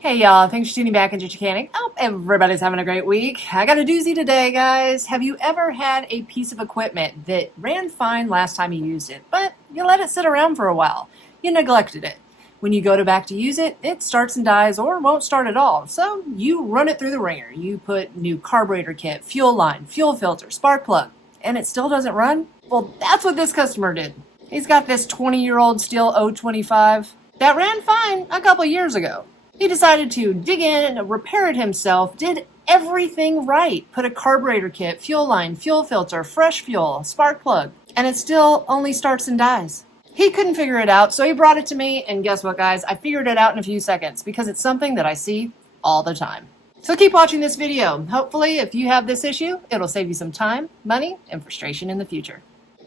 Hey y'all, thanks for tuning back into Chickanic. Hope everybody's having a great week. I got a doozy today, guys. Have you ever had a piece of equipment that ran fine last time you used it, but you let it sit around for a while? You neglected it. When you go back to use it, it starts and dies or won't start at all. So you run it through the ringer. You put new carburetor kit, fuel line, fuel filter, spark plug, and it still doesn't run? Well, that's what this customer did. He's got this 20-year-old Stihl 025 that ran fine a couple years ago. He decided to dig in and repair it himself, did everything right, put a carburetor kit, fuel line, fuel filter, fresh fuel, spark plug, and it still only starts and dies. He couldn't figure it out, so he brought it to me, and guess what, guys? I figured it out in a few seconds because it's something that I see all the time. So keep watching this video. Hopefully, if you have this issue, it'll save you some time, money, and frustration in the future.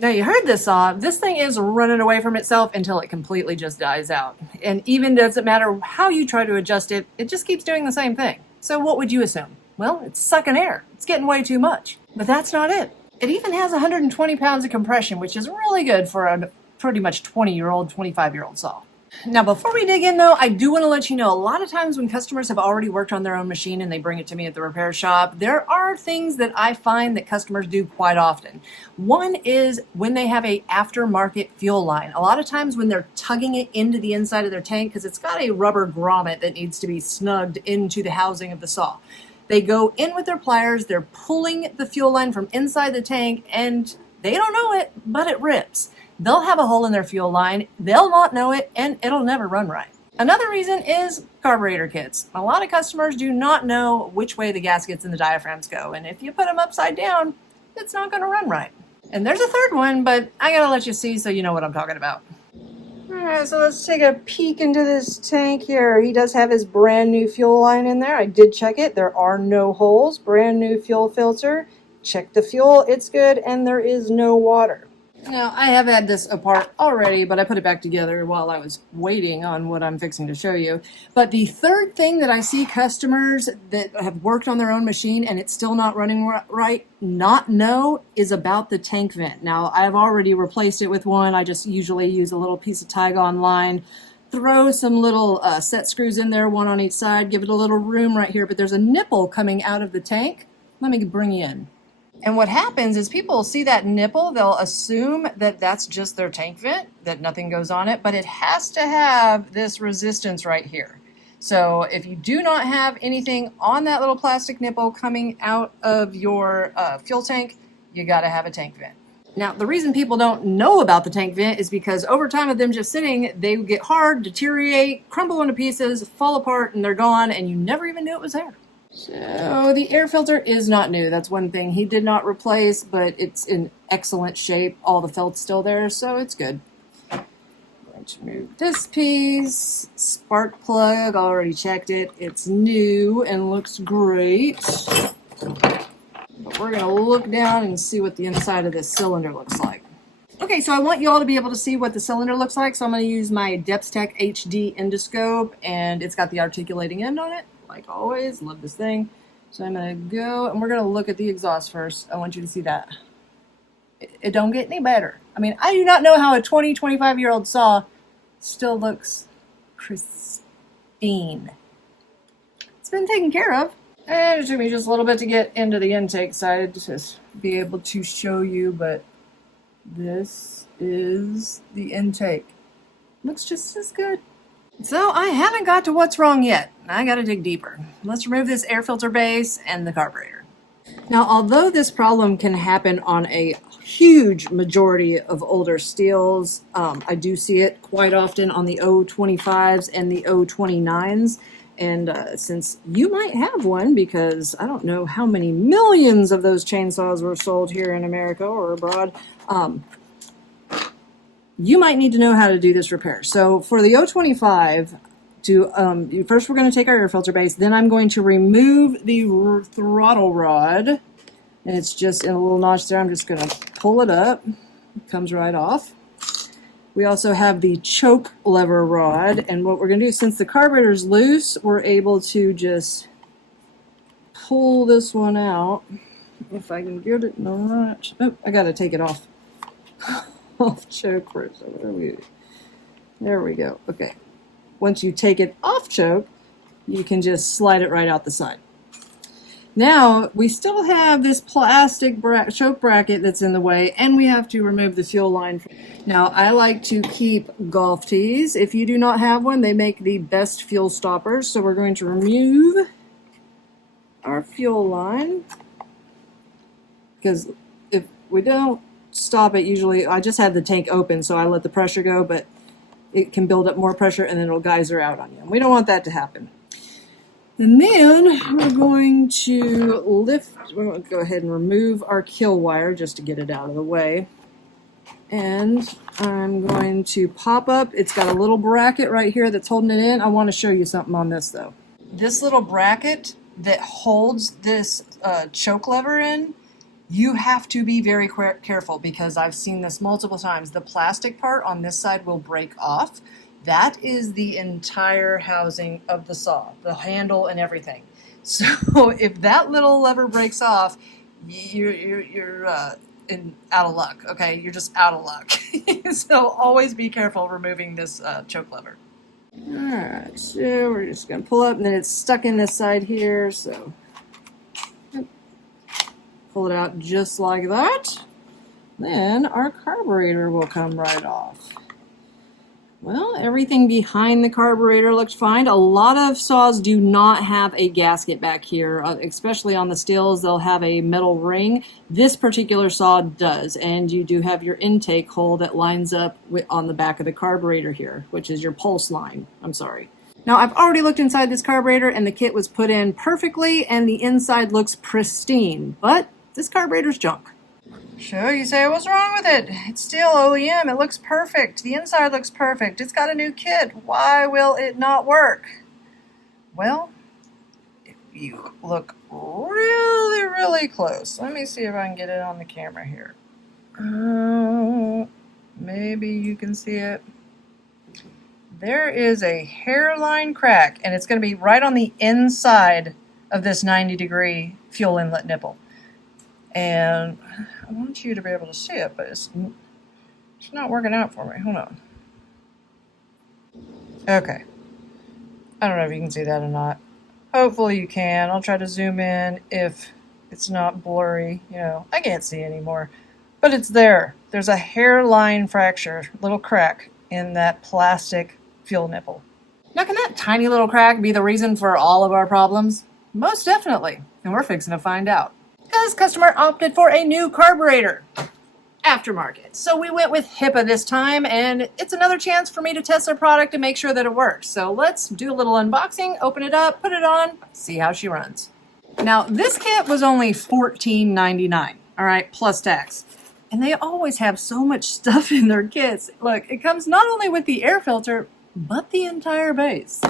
Now, you heard this saw. This thing is running away from itself until it completely just dies out. And even doesn't matter how you try to adjust it, it just keeps doing the same thing. So what would you assume? Well, it's sucking air. It's getting way too much. But that's not it. It even has 120 pounds of compression, which is really good for a pretty much 20-year-old, 25-year-old saw. Now, before we dig in, though, I do want to let you know, a lot of times when customers have already worked on their own machine and they bring it to me at the repair shop, there are things that I find that customers do quite often. One is when they have a aftermarket fuel line. A lot of times when they're tugging it into the inside of their tank, because it's got a rubber grommet that needs to be snugged into the housing of the saw. They go in with their pliers, they're pulling the fuel line from inside the tank, and they don't know it, but it rips. They'll have a hole in their fuel line, they'll not know it, and it'll never run right. Another reason is carburetor kits. A lot of customers do not know which way the gaskets and the diaphragms go, and if you put them upside down, it's not going to run right. And there's a third one, but I gotta let you see so you know what I'm talking about. Alright, so let's take a peek into this tank here. He does have his brand new fuel line in there. I did check it. There are no holes. Brand new fuel filter. Check the fuel. It's good, and there is no water. Now, I have had this apart already, but I put it back together while I was waiting on what I'm fixing to show you. But the third thing that I see customers that have worked on their own machine and it's still not running right not know is about the tank vent. Now, I've already replaced it with one. I just usually use a little piece of Tygon line, throw some little set screws in there, one on each side, give it a little room right here. But there's a nipple coming out of the tank. Let me bring you in. And what happens is people see that nipple, they'll assume that that's just their tank vent, that nothing goes on it, but it has to have this resistance right here. So if you do not have anything on that little plastic nipple coming out of your fuel tank, you got to have a tank vent. Now, the reason people don't know about the tank vent is because over time of them just sitting, they get hard, deteriorate, crumble into pieces, fall apart, and they're gone, and you never even knew it was there. So the air filter is not new. That's one thing he did not replace, but it's in excellent shape. All the felt's still there, so it's good. I'm going to move this piece. Spark plug, already checked it. It's new and looks great. But we're going to look down and see what the inside of this cylinder looks like. Okay, so I want you all to be able to see what the cylinder looks like, so I'm going to use my Depstech HD Endoscope, and it's got the articulating end on it. Like always, love this thing. So I'm going to go, and we're going to look at the exhaust first. I want you to see that. It don't get any better. I mean, I do not know how a 25-year-old saw still looks pristine. It's been taken care of. And it took me just a little bit to get into the intake side to be able to show you, but this is the intake. Looks just as good. So I haven't got to what's wrong yet. I got to dig deeper. Let's remove this air filter base and the carburetor. Now, although this problem can happen on a huge majority of older Stihls, I do see it quite often on the 025s and the 029s. And since you might have one, because I don't know how many millions of those chainsaws were sold here in America or abroad, you might need to know how to do this repair. So for the 025, first we're going to take our air filter base, then I'm going to remove the throttle rod, and it's just in a little notch there. I'm just going to pull it up. It comes right off. We also have the choke lever rod, and what we're going to do, since the carburetor's loose, we're able to just pull this one out. If I can get it in the right... Oh, I got to take it off. Off choke first. There we go. Okay. Once you take it off choke, you can just slide it right out the side. Now, we still have this plastic choke bracket that's in the way, and we have to remove the fuel line. Now, I like to keep golf tees. If you do not have one, they make the best fuel stoppers. So we're going to remove our fuel line, because if we don't stop it, usually I just have the tank open, so I let the pressure go, but it can build up more pressure and then it'll geyser out on you. We don't want that to happen. And then we're going to we're going to go ahead and remove our kill wire just to get it out of the way. And I'm going to pop up, it's got a little bracket right here that's holding it in. I want to show you something on this though. This little bracket that holds this choke lever in, you have to be very careful, because I've seen this multiple times. The plastic part on this side will break off. That is the entire housing of the saw, the handle and everything. So if that little lever breaks off, you're out of luck, okay? You're just out of luck. So always be careful removing this choke lever. Alright, so we're just going to pull up, and then it's stuck in this side here, so pull it out just like that. Then our carburetor will come right off. Well, everything behind the carburetor looks fine. A lot of saws do not have a gasket back here, especially on the Stihls. They'll have a metal ring. This particular saw does, and you do have your intake hole that lines up on the back of the carburetor here, which is your pulse line. I'm sorry. Now, I've already looked inside this carburetor, and the kit was put in perfectly, and the inside looks pristine, but this carburetor's junk. Sure, you say, what's wrong with it? It's still OEM. It looks perfect. The inside looks perfect. It's got a new kit. Why will it not work? Well, if you look really, really close. Let me see if I can get it on the camera here. Maybe you can see it. There is a hairline crack, and it's going to be right on the inside of this 90-degree fuel inlet nipple. And I want you to be able to see it, but it's not working out for me. Hold on. Okay. I don't know if you can see that or not. Hopefully you can. I'll try to zoom in if it's not blurry. You know, I can't see anymore. But it's there. There's a hairline fracture, little crack in that plastic fuel nipple. Now, can that tiny little crack be the reason for all of our problems? Most definitely. And we're fixing to find out. This customer opted for a new carburetor, aftermarket. So we went with HIPA this time, and it's another chance for me to test their product and make sure that it works. So let's do a little unboxing, open it up, put it on, see how she runs. Now, this kit was only $14.99, all right, plus tax. And they always have so much stuff in their kits. Look, it comes not only with the air filter, but the entire base.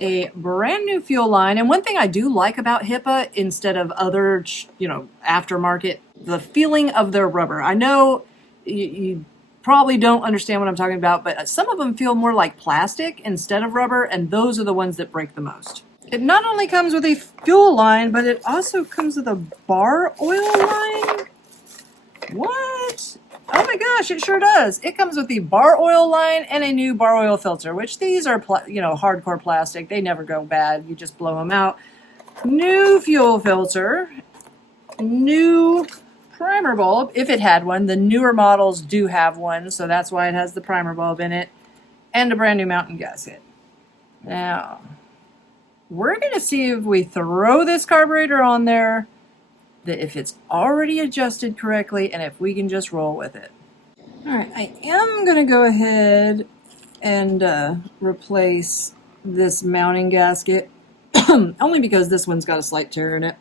A brand new fuel line, and one thing I do like about HIPA instead of other, aftermarket, the feeling of their rubber. I know you probably don't understand what I'm talking about, but some of them feel more like plastic instead of rubber, and those are the ones that break the most. It not only comes with a fuel line, but it also comes with a bar oil line. What? Oh my gosh, it sure does. It comes with the bar oil line and a new bar oil filter, which these are, hardcore plastic. They never go bad. You just blow them out. New fuel filter. New primer bulb, if it had one. The newer models do have one, so that's why it has the primer bulb in it. And a brand new mountain gasket. Now, we're going to see if we throw this carburetor on there, that if it's already adjusted correctly, and if we can just roll with it. All right, I am going to go ahead and replace this mounting gasket, only because this one's got a slight tear in it.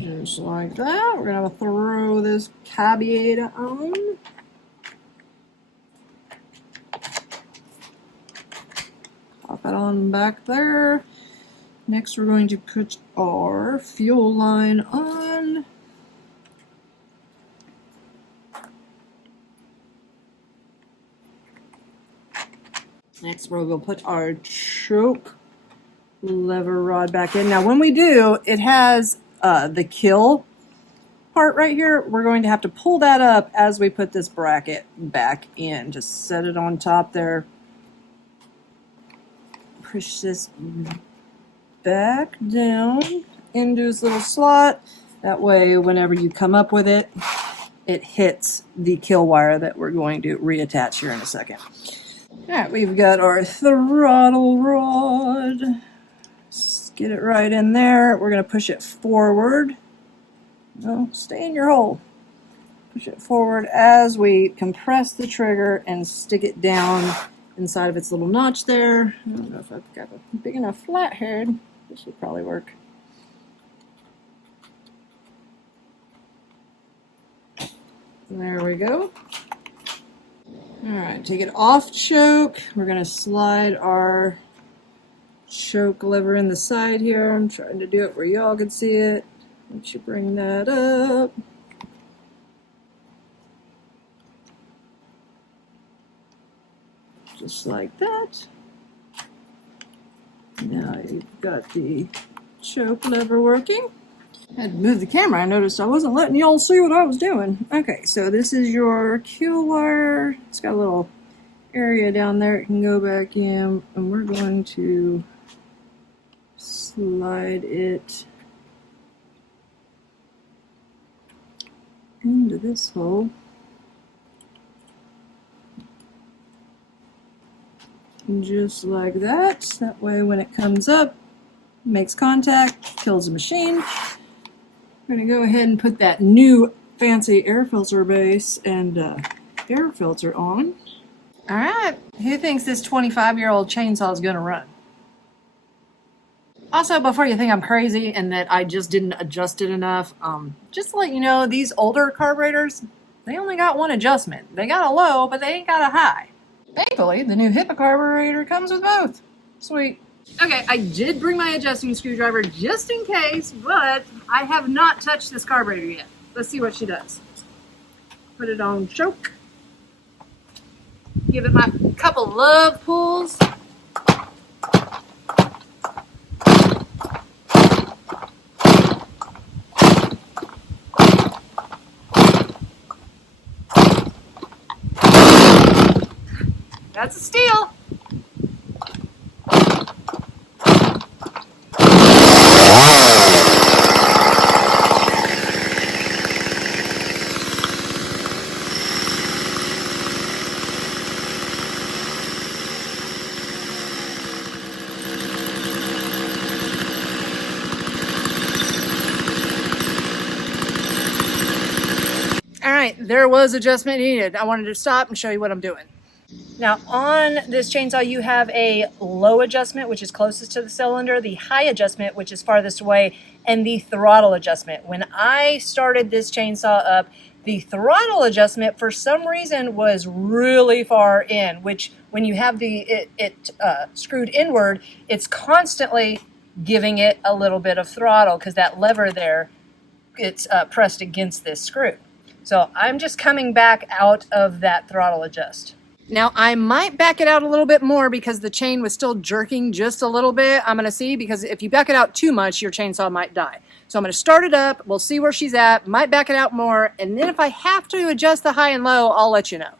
Just like that. We're going to throw this carburetor on. Pop it on back there. Next, we're going to put our fuel line on. Next, we're going to put our choke lever rod back in. Now, when we do, it has the kill part right here. We're going to have to pull that up as we put this bracket back in. Just set it on top there. Push this back down into this little slot. That way, whenever you come up with it, it hits the kill wire that we're going to reattach here in a second. All right, we've got our throttle rod. Let's get it right in there. We're going to push it forward. No, stay in your hole. Push it forward as we compress the trigger and stick it down inside of its little notch there. I don't know if I've got a big enough flathead. This would probably work. There we go. Alright, take it off choke. We're going to slide our choke lever in the side here. I'm trying to do it where y'all can see it. Once you bring that up. Just like that. Now you've got the choke lever working. I had to move the camera. I noticed I wasn't letting y'all see what I was doing. Okay, so this is your kill wire. It's got a little area down there it can go back in, and we're going to slide it into this hole. Just like that. That way when it comes up, makes contact, kills the machine. We're going to go ahead and put that new fancy air filter base and air filter on. All right, who thinks this 25-year-old chainsaw is going to run? Also, before you think I'm crazy and that I just didn't adjust it enough, just to let you know, these older carburetors, they only got one adjustment. They got a low, but they ain't got a high. Thankfully, the new HIPA carburetor comes with both. Sweet. Okay, I did bring my adjusting screwdriver just in case, but I have not touched this carburetor yet. Let's see what she does. Put it on choke. Give it my couple love pulls. That's a Stihl. All right, there was adjustment needed. I wanted to stop and show you what I'm doing. Now on this chainsaw you have a low adjustment, which is closest to the cylinder, the high adjustment, which is farthest away, and the throttle adjustment. When I started this chainsaw up, the throttle adjustment for some reason was really far in, which when you have it screwed inward, it's constantly giving it a little bit of throttle because that lever there, it's pressed against this screw. So I'm just coming back out of that throttle adjust. Now I might back it out a little bit more because the chain was still jerking just a little bit. I'm going to see, because if you back it out too much, your chainsaw might die. So I'm going to start it up. We'll see where she's at. Might back it out more. And then if I have to adjust the high and low, I'll let you know.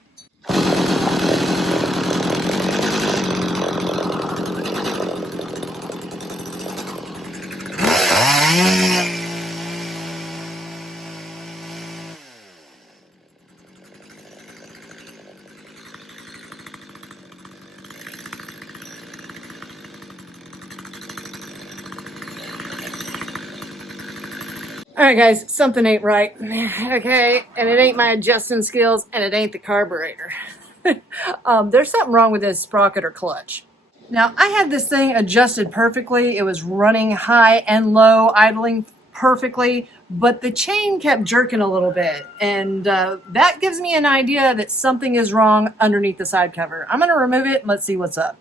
All right, guys, something ain't right. Okay, and it ain't my adjusting skills, and it ain't the carburetor. There's something wrong with this sprocket or clutch. Now, I had this thing adjusted perfectly. It was running high and low, idling perfectly, but the chain kept jerking a little bit, and that gives me an idea that something is wrong underneath the side cover. I'm going to remove it, and let's see what's up.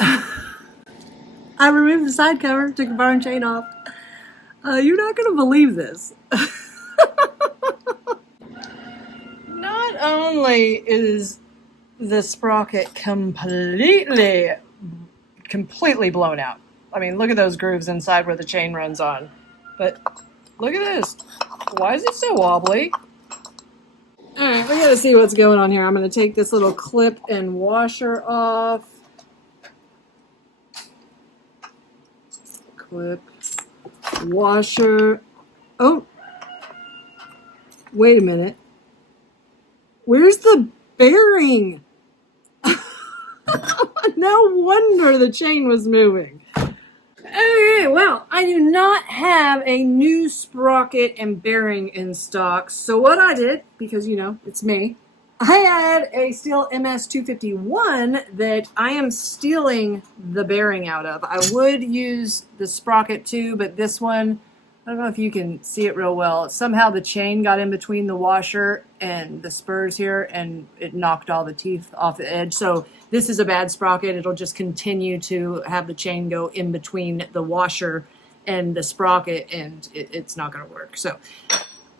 I removed the side cover, took the bar and chain off. You're not going to believe this. Not only is the sprocket completely blown out. I mean, look at those grooves inside where the chain runs on. But look at this. Why is it so wobbly? All right, we got to see what's going on here. I'm going to take this little clip and washer off. clip, washer. Oh, wait a minute. Where's the bearing? No wonder the chain was moving. Okay, well, I do not have a new sprocket and bearing in stock. So what I did, because, you know, it's me, I had a Stihl MS-251 that I am stealing the bearing out of. I would use the sprocket too, but this one, I don't know if you can see it real well. Somehow the chain got in between the washer and the spurs here, and it knocked all the teeth off the edge. So this is a bad sprocket. It'll just continue to have the chain go in between the washer and the sprocket, and it's not going to work. So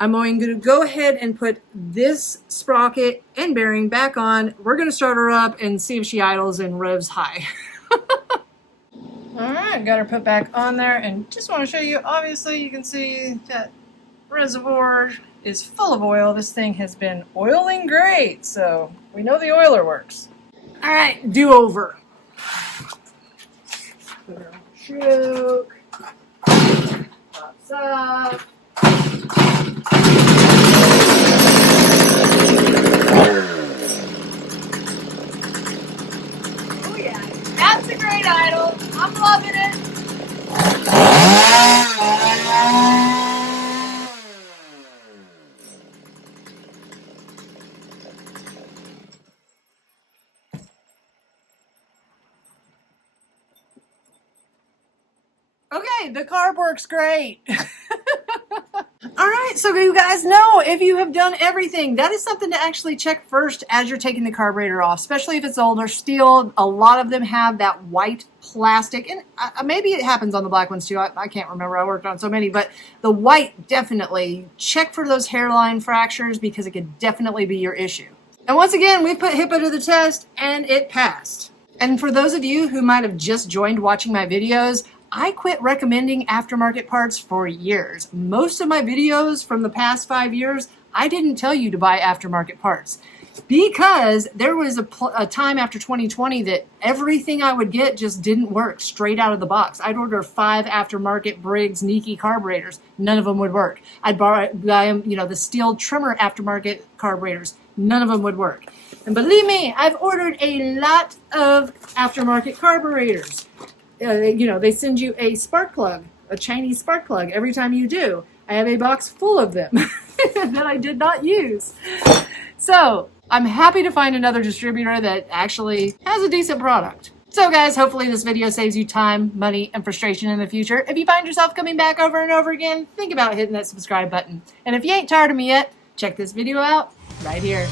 I'm going to go ahead and put this sprocket and bearing back on. We're going to start her up and see if she idles and revs high. Alright, got her put back on there, and just want to show you, obviously you can see that reservoir is full of oil. This thing has been oiling great, so we know the oiler works. Alright, do over. Put her on choke. Pops up. Oh yeah, that's a great idle. I'm loving it. Okay, the carb works great. All right, so you guys know if you have done everything, that is something to actually check first as you're taking the carburetor off, especially if it's older steel. A lot of them have that white plastic, and maybe it happens on the black ones too. I can't remember. I worked on so many, but the white, definitely check for those hairline fractures because it could definitely be your issue. And once again, we put HIPA to the test and it passed. And for those of you who might have just joined watching my videos, I quit recommending aftermarket parts for years. Most of my videos from the past 5 years, I didn't tell you to buy aftermarket parts because there was a time after 2020 that everything I would get just didn't work straight out of the box. I'd order 5 aftermarket Briggs Nike carburetors. None of them would work. I'd buy them, you know, the Stihl trimmer aftermarket carburetors. None of them would work. And believe me, I've ordered a lot of aftermarket carburetors. You know, they send you a spark plug, a Chinese spark plug every time you do. I have a box full of them that I did not use. So I'm happy to find another distributor that actually has a decent product. So guys, hopefully this video saves you time, money, and frustration in the future. If you find yourself coming back over and over again, think about hitting that subscribe button. And if you ain't tired of me yet, check this video out right here.